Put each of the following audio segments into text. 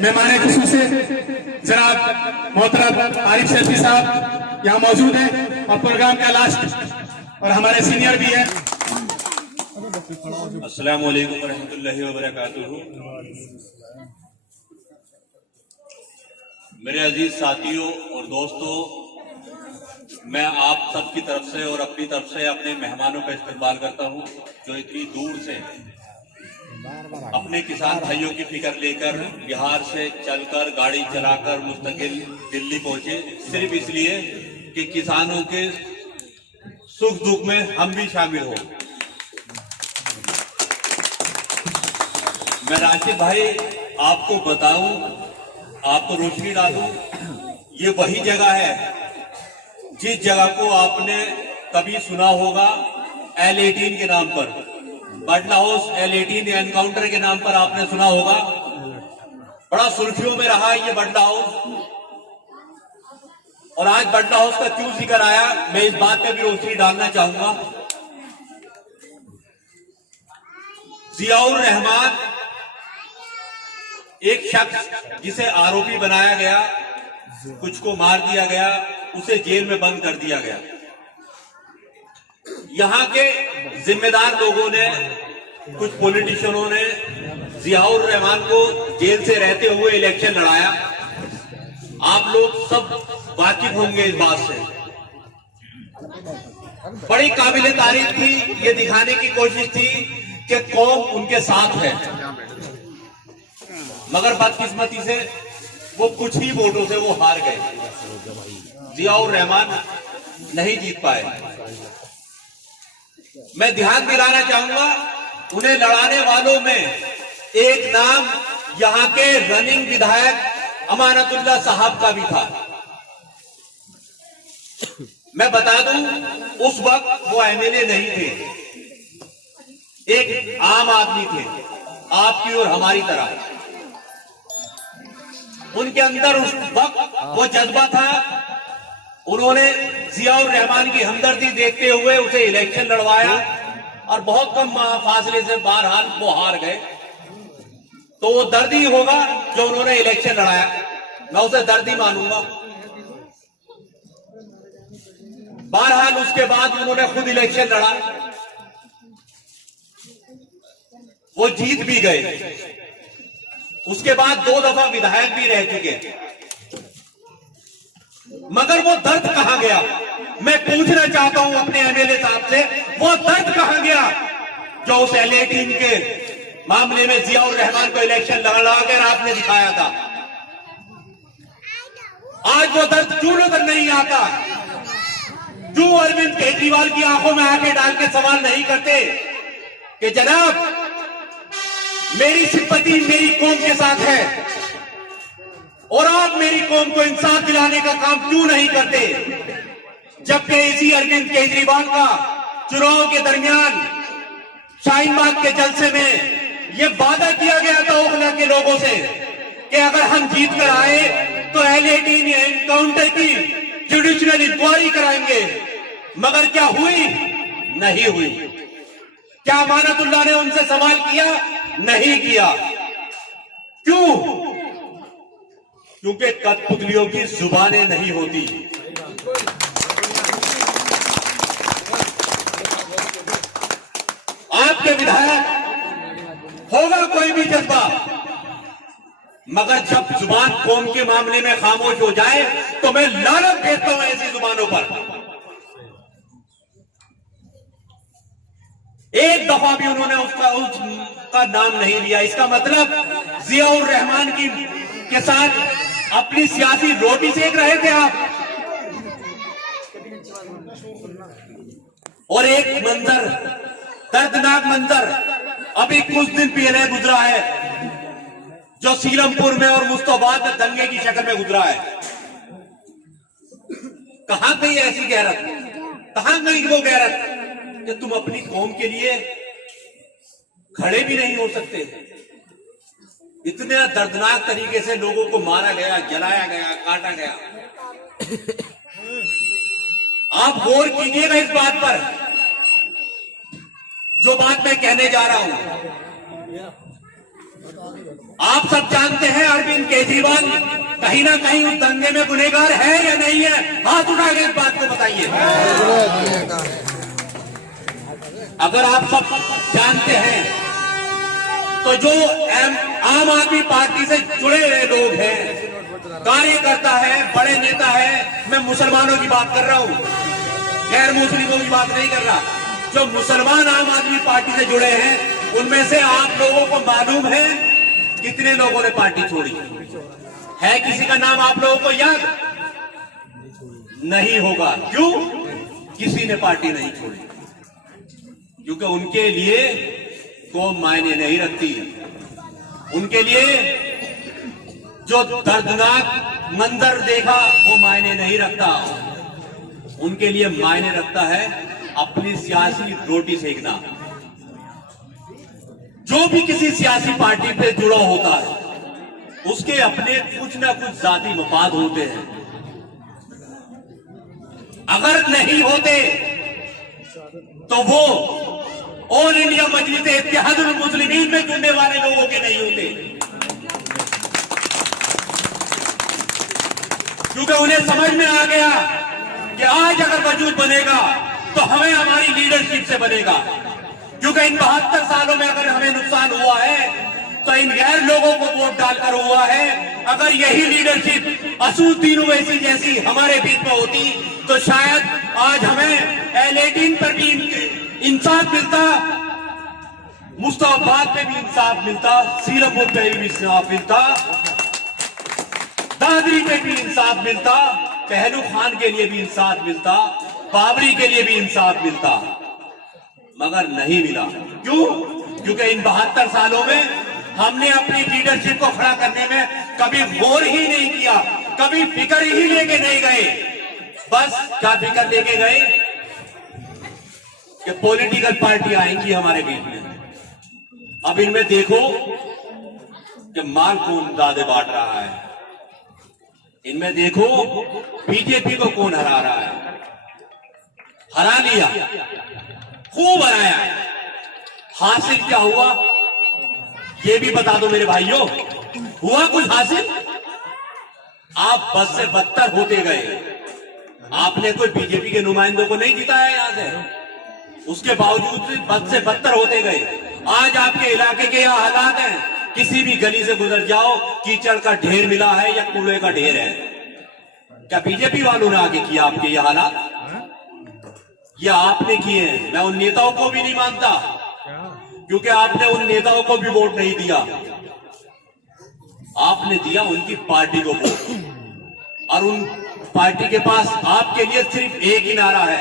मेहमान खुसूसी जनाब मोहतरम आरिफ सेठी साहब यहाँ मौजूद हैं और प्रोग्राम का लास्ट और हमारे सीनियर भी हैं। अस्सलाम वालेकुम रहमतुल्लाहि व बरकातुहू। मेरे अजीज साथियों और दोस्तों, मैं आप सबकी तरफ से और अपनी तरफ से अपने मेहमानों का इस्तकबाल करता हूं जो इतनी दूर से अपने किसान भाइयों की फिक्र लेकर बिहार से चलकर गाड़ी चलाकर मुस्तकिल दिल्ली पहुंचे, सिर्फ इसलिए कि किसानों के सुख दुख में हम भी शामिल हो। मैं राशिद भाई आपको बताऊं, आपको रोशनी डालूं, ये वही जगह है जिस जगह को आपने कभी सुना होगा L18 के नाम पर, बटला हाउस L18 एनकाउंटर के नाम पर आपने सुना होगा। बड़ा सुर्खियों में रहा ये बटला हाउस, और आज बटला हाउस का क्यों जिक्र आया, मैं इस बात पे भी रोशनी डालना चाहूंगा। जियाउर रहमान एक शख्स जिसे आरोपी बनाया गया, कुछ को मार दिया गया, उसे जेल में बंद कर दिया गया। यहां के जिम्मेदार लोगों ने, कुछ पॉलिटिशियनों ने जियाउर रहमान को जेल से रहते हुए इलेक्शन लड़ाया। आप लोग सब वाकिफ होंगे इस बात से। बड़ी काबिले तारीफ थी, ये दिखाने की कोशिश थी कि कौम उनके साथ है, मगर बदकिस्मती से वो कुछ ही वोटों से वो हार गए। जियाउर रहमान नहीं जीत पाए। मैं ध्यान दिलाना चाहूंगा, उन्हें लड़ाने वालों में एक नाम यहां के रनिंग विधायक अमानतुल्लाह साहब का भी था। मैं बता दूं, उस वक्त वो MLA नहीं थे, एक आम आदमी थे, आपकी और हमारी तरह। उनके अंदर उस वक्त वो जज्बा था, उन्होंने जियाउर रहमान की हमदर्दी देखते हुए उसे इलेक्शन लड़वाया और बहुत कम फासले से बहरहाल वो हार गए। तो वो दर्द ही होगा जो उन्होंने इलेक्शन लड़ाया, मैं उसे दर्द ही मानूंगा। बहरहाल उसके बाद उन्होंने खुद इलेक्शन लड़ा, वो जीत भी गए। उसके बाद 2 दफा विधायक भी रह चुके, मगर वो दर्द कहां गया, मैं पूछना चाहता हूं अपने MLA साहब से, वो दर्द कहां गया जो उस L18 के मामले में जियाउर रहमान को इलेक्शन लड़ा कर आपने दिखाया था। आज वो दर्द क्यों नजर नहीं आता? क्यों अरविंद केजरीवाल की आंखों में आंखें डाल के सवाल नहीं करते कि जनाब मेरी सिंपैथी मेरी कौम के साथ है और आप मेरी कौम को इंसाफ दिलाने का काम क्यों नहीं करते? जबकि इसी अरविंद केजरीवाल का चुनाव के दरमियान शाहीन बाग के जलसे में यह वादा किया गया था ओखला के लोगों से कि अगर हम जीत कर आए तो L18 एनकाउंटर की जुडिशियल इंक्वायरी कराएंगे, मगर क्या हुई? नहीं हुई। क्या अमानतुल्लाह ने उनसे सवाल किया? नहीं किया। क्यों? क्योंकि कठपुतलियों की जुबानें नहीं होती। आपके विधायक होगा कोई भी जज्बा, मगर जब जुबान कौम के मामले में खामोश हो जाए तो मैं लानत भेजता हूं ऐसी जुबानों पर। एक दफा भी उन्होंने उसका नाम नहीं लिया। इसका मतलब जियाउर रहमान के साथ अपनी सियासी रोटी सेक रहे थे आप। और एक मंजर, दर्दनाक मंजर अभी कुछ दिन पहले गुजरा है, जो सीलमपुर में और मुस्तफाबाद में दंगे की शक्ल में गुजरा है। कहां गई ऐसी गैरत? कहां गई वो गैरत कि तुम अपनी कौम के लिए खड़े भी नहीं हो सकते? इतने दर्दनाक तरीके से लोगों को मारा गया, जलाया गया, काटा गया। आप गौर कीजिएगा इस बात पर, जो बात मैं कहने जा रहा हूं। आप सब जानते हैं अरविंद केजरीवाल कहीं ना कहीं उस दंगे में गुनहगार है या नहीं है? हाथ उठा के इस बात को बताइए। अगर आप सब जानते हैं तो जो आम आदमी पार्टी से जुड़े हुए लोग हैं, कार्यकर्ता है, बड़े नेता है, मैं मुसलमानों की बात कर रहा हूं, गैर मुस्लिमों की बात नहीं कर रहा, जो मुसलमान आम आदमी पार्टी से जुड़े हैं उनमें से आप लोगों को मालूम है कितने लोगों ने पार्टी छोड़ी है? किसी का नाम आप लोगों को याद नहीं होगा। क्यों? किसी ने पार्टी नहीं छोड़ी, क्योंकि उनके लिए कौम मायने नहीं रखती। उनके लिए जो दर्दनाक मंजर देखा वो मायने नहीं रखता। उनके लिए मायने रखता है अपनी सियासी रोटी सेकना। जो भी किसी सियासी पार्टी पे जुड़ा होता है उसके अपने कुछ ना कुछ जाती मफाद होते हैं। अगर नहीं होते तो वो ऑल इंडिया मजलिस इत्तेहादुल मुस्लिमीन में जुड़ने वाले लोगों के नहीं होते, क्योंकि उन्हें समझ में आ गया कि आज अगर वजूद बनेगा तो हमें हमारी लीडरशिप से बनेगा। क्योंकि इन 72 सालों में अगर हमें नुकसान हुआ है तो इन गैर लोगों को वोट डालकर हुआ है। अगर यही लीडरशिप असूद्दीन ओवैसी जैसी हमारे बीच में होती तो शायद आज हमें L18 पर भी इंसाफ मिलता, मुस्ताबाद पे भी इंसाफ मिलता, सीरमपुर पे भी इंसाफ मिलता, दादरी पे भी इंसाफ मिलता, पहलू खान के लिए भी इंसाफ मिलता, बाबरी के लिए भी इंसाफ मिलता, मगर नहीं मिला। क्यों? क्योंकि इन 72 सालों में हमने अपनी लीडरशिप को खड़ा करने में कभी गौर ही नहीं किया, कभी फिक्र ही लेके नहीं गए। बस क्या फिक्र लेके गए कि पॉलिटिकल पार्टी आएंगी हमारे बीच में, अब इनमें देखो कि माल कौन ज्यादा बांट रहा है, इनमें देखो बीजेपी को कौन हरा रहा है। हरा लिया, खूब हराया, हासिल क्या हुआ ये भी बता दो मेरे भाइयों। हुआ कुछ हासिल? आप बद से बदतर होते गए। आपने कोई बीजेपी के नुमाइंदों को नहीं जिताया यहां से, उसके बावजूद भी बद से बदतर होते गए। आज आपके इलाके के यह हालात हैं, किसी भी गली से गुजर जाओ कीचड़ का ढेर मिला है या कूड़े का ढेर है। क्या बीजेपी वालों ने आगे किया आपके ये हालात? ये आपने किए हैं। मैं उन नेताओं को भी नहीं मानता, क्योंकि आपने उन नेताओं को भी वोट नहीं दिया, आपने दिया उनकी पार्टी को वोट। और उन पार्टी के पास आपके लिए सिर्फ एक ही नारा है,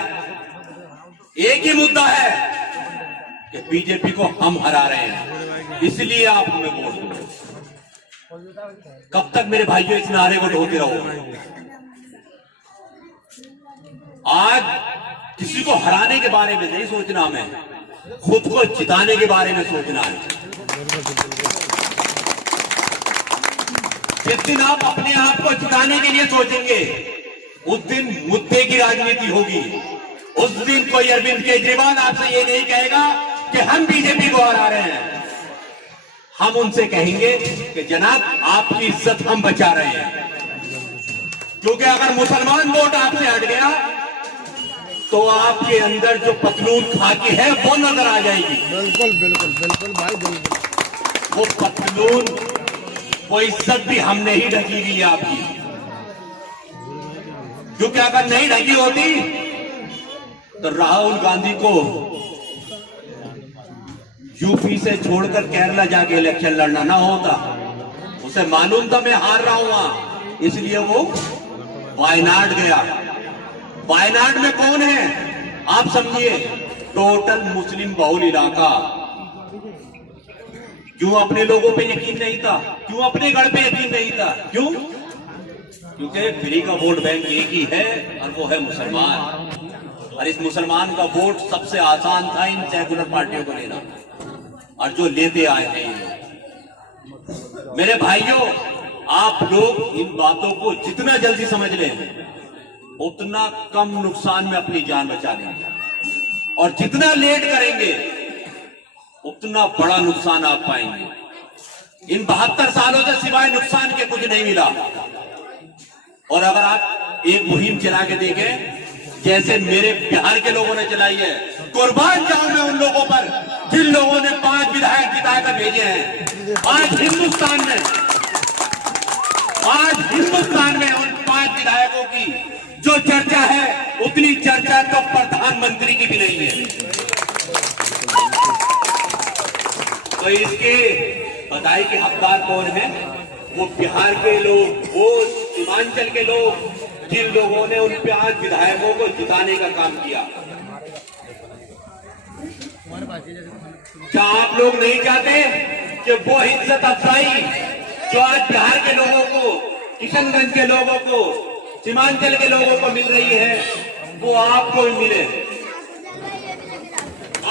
एक ही मुद्दा है कि बीजेपी को हम हरा रहे हैं, इसलिए आप हमें वोट दो। कब तक मेरे भाइयों इस नारे को ढोते रहोगे? आज किसी को हराने के बारे में नहीं सोचना, हमें खुद को जिताने के बारे में सोचना है। जिस दिन आप अपने आप को जिताने के लिए सोचेंगे उस दिन मुद्दे की राजनीति होगी। उस दिन कोई अरविंद केजरीवाल आपसे ये नहीं कहेगा कि हम बीजेपी को हरा रहे हैं, हम उनसे कहेंगे कि जनाब आपकी इज्जत हम बचा रहे हैं। क्योंकि अगर मुसलमान वोट आपसे हट गया तो आपके अंदर जो पतलून खाकी है वो नजर आ जाएगी। बिल्कुल बिल्कुल बिल्कुल भाई, बिल्कुल। वो पतलून, वो इज्जत भी हमने ही ढकी हुई है आपकी। क्योंकि अगर नहीं ढकी होती तो राहुल गांधी को यूपी से छोड़कर केरला जाके इलेक्शन लड़ना ना होता। उसे मालूम था मैं हार रहा हूं वहां, इसलिए वो वायनाड गया। वायनाड में कौन है आप समझिए, टोटल मुस्लिम बहुल इलाका। क्यों अपने लोगों पे यकीन नहीं था? क्यों अपने गढ़ पे यकीन नहीं था? क्यों? क्योंकि फ्री का वोट बैंक एक ही है और वो है मुसलमान। और इस मुसलमान का वोट सबसे आसान था इन सेकुलर पार्टियों को लेना, और जो लेते आए हैं ये। मेरे भाइयों, आप लोग इन बातों को जितना जल्दी समझ लें उतना कम नुकसान में अपनी जान बचा लेंगे, और जितना लेट करेंगे उतना बड़ा नुकसान आप पाएंगे। इन 72 सालों से सिवाय नुकसान के कुछ नहीं मिला। और अगर आप एक मुहिम चला के देखें जैसे मेरे बिहार के लोगों ने चलाई है, कुर्बान जाऊं मैं उन लोगों पर जिन लोगों ने 5 विधायक जिता कर भेजे हैं। आज हिंदुस्तान में उन 5 विधायकों की जो चर्चा है उतनी चर्चा तो प्रधानमंत्री की भी नहीं है। तो इसके बताइए कि हकदार कौन है? वो बिहार के लोग, वो सीमांचल के लोग, जिन लोगों ने उन 5 विधायकों को जिताने का काम किया। क्या आप लोग नहीं चाहते कि वो इज्जत अफजाई जो आज बिहार के लोगों को, किशनगंज के लोगों को, सीमांचल के लोगों को मिल रही है, वो आपको भी मिले?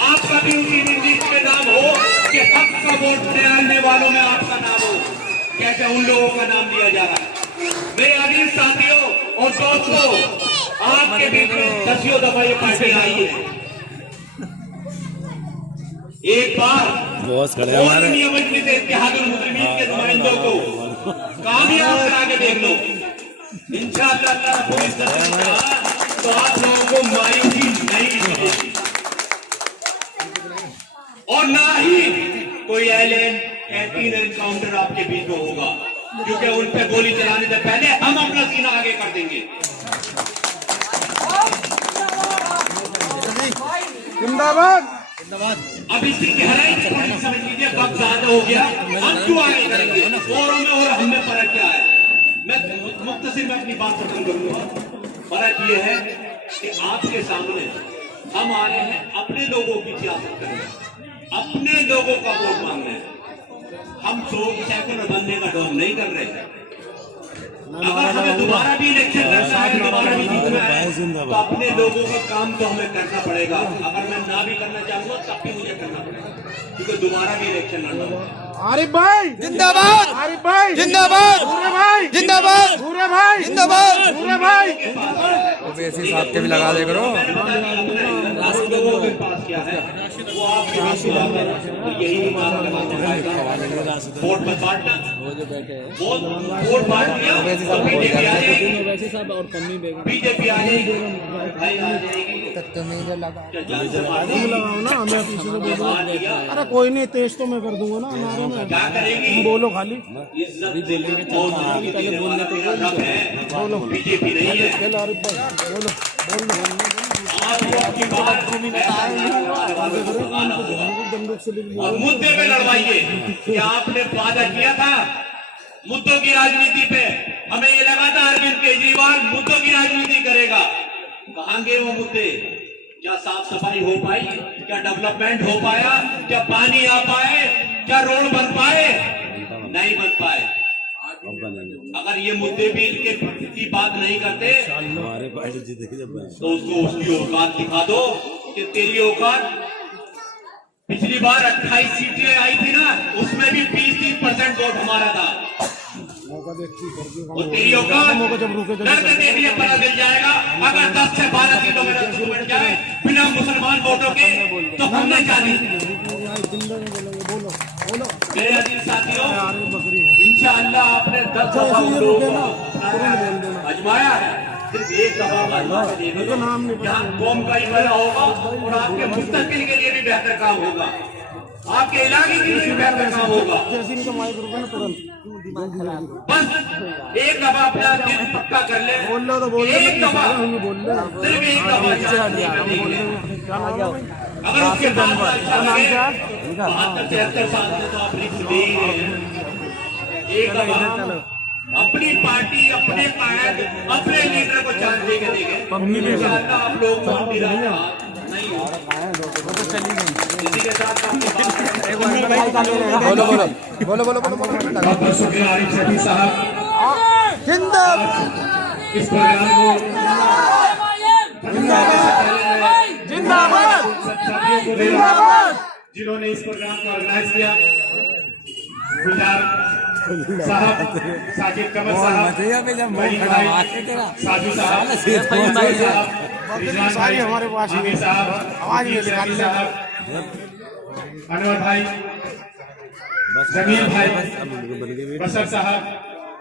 आपका भी उसी लिस्ट में नाम हो कि हक का वोट देने वालों में आपका नाम हो, कैसे उन लोगों का नाम दिया जा रहा है? मेरे अजीज साथियों और दोस्तों, आपके बीच में 10 दफा ये पार्टी आई है। एक बार इत्तेहादुल मुस्लिमीन के नुमाइंदों को कामयाब करा के देख लो, इंशाअल्लाह तो आप लोगों को मायूसी नहीं मिलेगी और ना ही कोई एंटी एनकाउंटर आपके बीच में होगा, क्योंकि उन पे गोली चलाने से पहले हम अपना सीना आगे कर देंगे। जिंदाबाद। अब इसकी गहराई थोड़ी समझ लीजिए, वक्त ज्यादा हो गया, हम क्यों आगे करेंगे औरों में और हम में फर्क क्या है? मैं मुख्तसर में अपनी बात खत्म करूंगा। फर्क ये है कि आपके सामने हम आ रहे हैं अपने लोगों की सियासत करने, अपने लोगों का वोट मांगने हैं। हम 100 सेकंड बनने का डोम नहीं कर रहे हैं। अगर हमें दोबारा भी इलेक्शन करना है, दोबारा भी जीतना है, तो अपने लोगों का काम तो हमें करना पड़ेगा। अगर मैं ना भी करना चाहूंगा तब भी मुझे करना पड़ेगा, क्योंकि दोबारा भी इलेक्शन लड़ना होगा। आरिफ भाई जिंदाबाद, आरिफ भाई जिंदाबाद, भूरे भाई जिंदाबाद, भूरे भाई जिंदाबाद। भूरे भाई ओवैसी साहब के भी लगा दे करो। लोगों के पास क्या है वो आपके पास तो यही वोट में बांटना, वोट बांट दिया तो बीजेपी आ जाएगी, बीजेपी आ जाएगी, भाई आ जाएगी। लगाओ ना, मैं पीछे से बोलूंगा। अरे कोई नहीं, तेज तो मैं कर दूंगा ना हमारे में। क्या करेगी? तुम बोलो खाली, इज्जत देंगे बोलो, बीजेपी नहीं है। चलो आरिफ भाई बोलो बोलो। और मुद्दे पे लड़वाइए कि आपने वादा किया था मुद्दों की राजनीति पे। हमें ये लगा था अरविंद केजरीवाल मुद्दों की राजनीति करेगा। कहां गए वो मुद्दे? क्या साफ सफाई हो पाई? क्या डेवलपमेंट हो पाया? क्या पानी आ पाए? क्या रोड बन पाए? नहीं बन पाए। अगर ये मुद्दे भी इनके की बात नहीं करते तो उसको उसकी औकात दिखा दो कि तेरी औकात। पिछली बार 28 सीटें आई थी ना, उसमें भी 20-30% वोट हमारा था। और तेरी औकात डरते देखिए पता चल जाएगा। अगर 10 से 12 सीटों में बैठ जाए बिना मुसलमान वोटों के तो हमने जानी। मेरे अजीज साथियों, इंशाअल्लाह आपने 10 दफा उन लोगों को आजमाया है, सिर्फ एक दफा आजमा के देखो, यहाँ कौम का ही भला होगा और आपके मुस्तकबिल के लिए भी बेहतर काम होगा, आपके इलाके के लिए भी बेहतर काम होगा। बस एक दफा अपना दिल पक्का कर ले, एक दफा, सिर्फ एक दफा। अगर उसके बाद 72-73 साल से तो आप रिस्क दे ही रहे हैं। एक दफा अपनी पार्टी, अपने कायद, अपने लीडर को चांस दे के देंगे, इंशाअल्लाह आप लोग नहीं हो। इसी के साथ बोलो बोलो बोलो बोलो बोलो। बहुत बहुत शुक्रिया आरिफ शफी साहब जिंदाबाद, इस प्रोग्राम को जिंदाबाद जिंदाबाद जिन्होंने इस प्रोग्राम को ऑर्गेनाइज किया। गुलजार साहब, साजिद कमर साहब, साजू साहब, सारी हमारे पास आमिर साहब, आवाज में साहब, अनवर भाई, जमील भाई, बसर साहब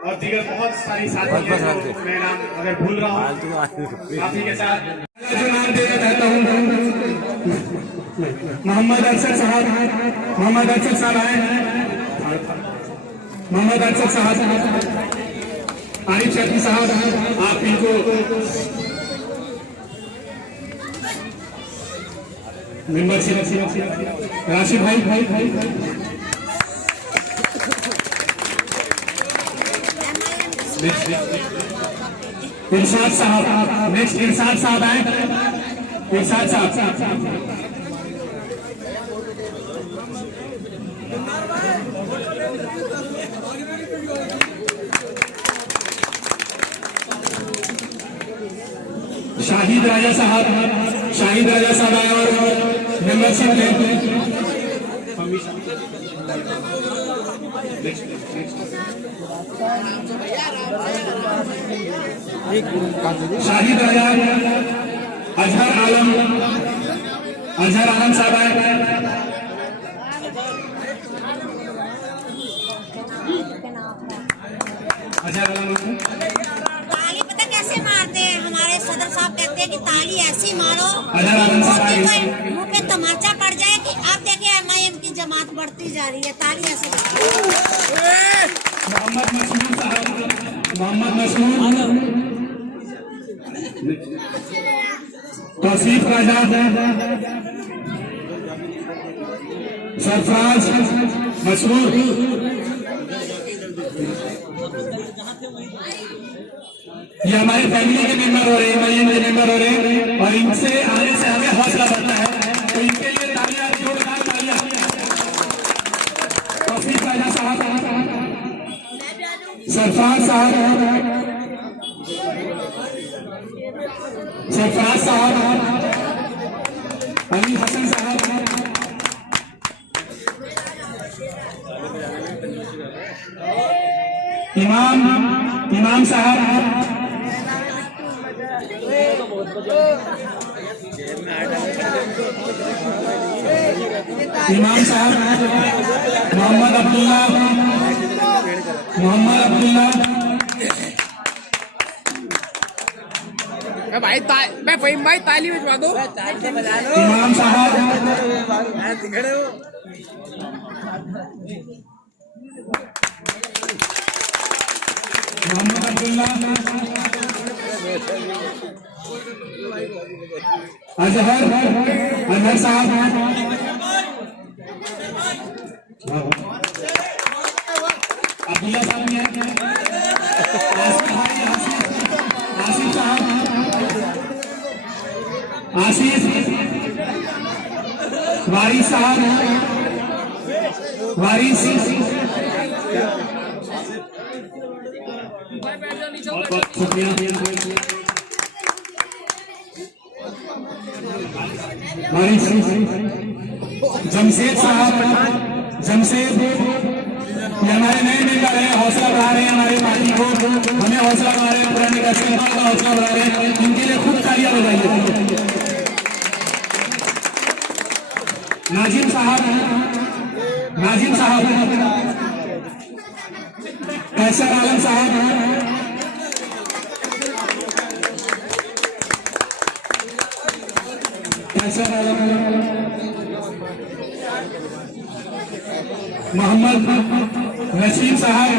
और दीगर बहुत सारी साथी हैं, तो मैं नाम अगर भूल रहा हूँ माफी के साथ। जो नाम देना चाहता हूँ मोहम्मद अरशद साहब, मोहम्मद अरशद साहब आए, मोहम्मद अरशद साहब, आरिफ शफी साहब, आप इनको मेंबरशिप, राशिद भाई, इरशाद साहब, नेक्स्ट इरशाद साहब आए, इरशाद साहब, शाहिद राजा साहब, शाहिद राजा साहब आए और मेंबरशिप लें। शाहिद राजा, अजहर आलम, अजहर आलम साहब आए, अजहर आलम। ताली पता कैसे मारते हैं? हमारे सदर साहब कहते हैं कि ताली ऐसी मारो मुंह पे तमाचा पड़ जाए कि अब देखिए MIM की जमात बढ़ती जा रही है। ताली ऐसे मोहम्मद मसूद साहब, मोहम्मद मसूद, तौसीफ राजा, सरफराज मसूद, ये हमारे फैमिली के मेंबर हो रहे हैं, MIM के मेंबर हो रहे हैं और इनसे आने से हमें हौसला बढ़ता है, तो इनके लिए तालियां, जोरदार तालियां। तौसीफ राजा साहब, सरफराज साहब, सरफराज साहब, अली हसन साहब, इमाम साहब, इमाम साहब, मोहम्मद अब्दुल्ला, मोहम्मद अब्दुल्ला, भाई ताली बजवा दो। इमाम साहब, मोहम्मद अब्दुल्ला, अजहर साहब, अब्दुल्ला साहब ने, आसिफ साहब, आसिफ, वारिस साहब, वारिस, बहुत बहुत शुक्रिया। वारिस, जमशेद साहब, जमशेद, ये हमारे नए मेंबर हैं, हौसला बढ़ा रहे हैं हमारी पार्टी को, हमें हौसला बढ़ा रहे हैं, पुराने का हौसला बढ़ा रहे हैं, इनके लिए खूब तालियां बजाइए। नाजिम साहब, नाजिम साहब, कैसर आलम साहब, कैसर आलम, मोहम्मद नसीम साहब,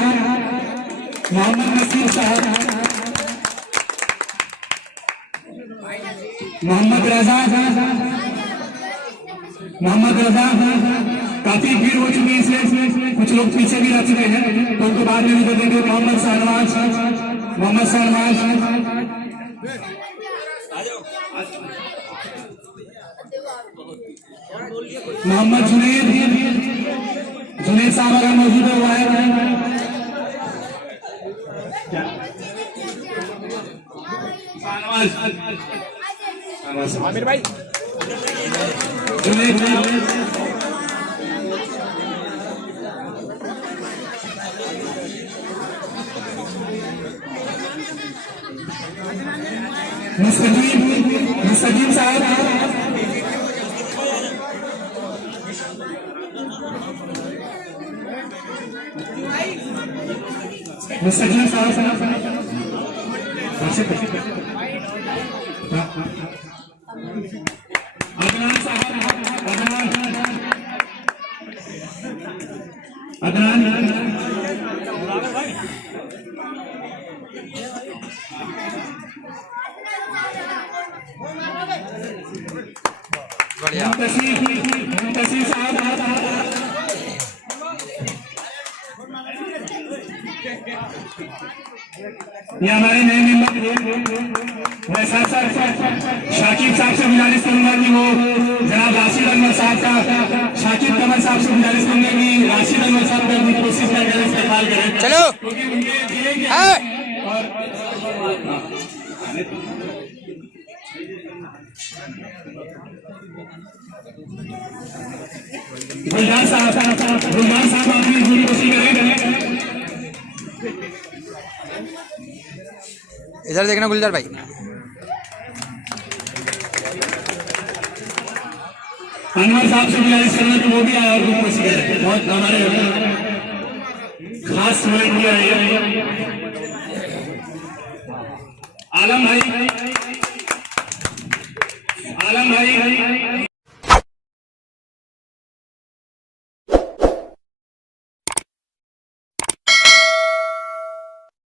मोहम्मद नसीम साहब, मोहम्मद रजा, मोहम्मद रजा, काफी भीड़ हो चुकी है इसलिए कुछ लोग पीछे भी रह चुके हैं, तो उनको बाद में भी कर देंगे। मोहम्मद शहनवाज, मोहम्मद शहनवाज, मोहम्मद जुनैद, जुनैद साहब अगर मौजूद है वो आए। आमिर भाई, जुनैद, मुस्तकीम साहब, मुस्तकीम साहब अदनान साहब अदनान बढ़िया मुंतसीर साहब ये हमारे नए मेंबर मैं साथ साथ शाकिब साहब से गुजारिश करूंगा कि वो जनाब राशिद अनवर साहब का शाकिब कमर साहब से गुजारिश करूंगा कि राशिद अनवर साहब का अपनी कोशिश का इस्तेमाल करें चलो क्योंकि उनके दिए के हाँ। और गुलजार साहब अपनी पूरी कोशिश करें। इधर देखना गुलजार भाई। अनवर साहब से गुजारिश करना कि वो भी आया और कोशिश करें। बहुत हमारे खास समय दिया है आलम भाई